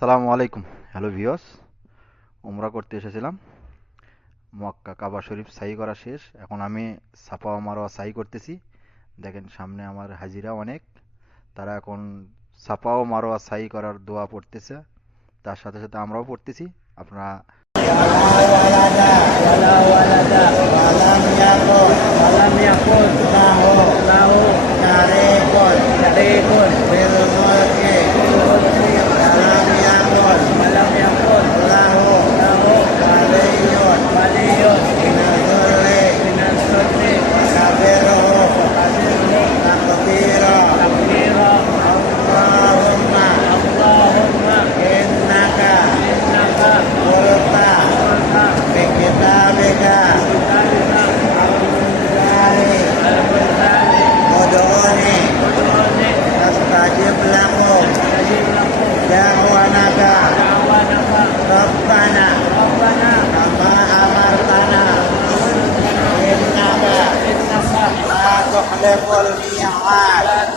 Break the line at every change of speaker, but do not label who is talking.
সালামু আলাইকুম। হ্যালো ভিওস উমরা করতে এসেছিলাম। মক্কা কাবা শরীফ সাই করা শেষ। এখন আমি সাফা মারোয়া সাই করতেছি। দেখেন, সামনে আমার হাজিরা অনেক। তারা এখন সাফা ও মারোয়া সাই করার দোয়া পড়তেছে। তার সাথে সাথে আমরাও পড়তেছি। আপনারা
لا تخلف الميعاد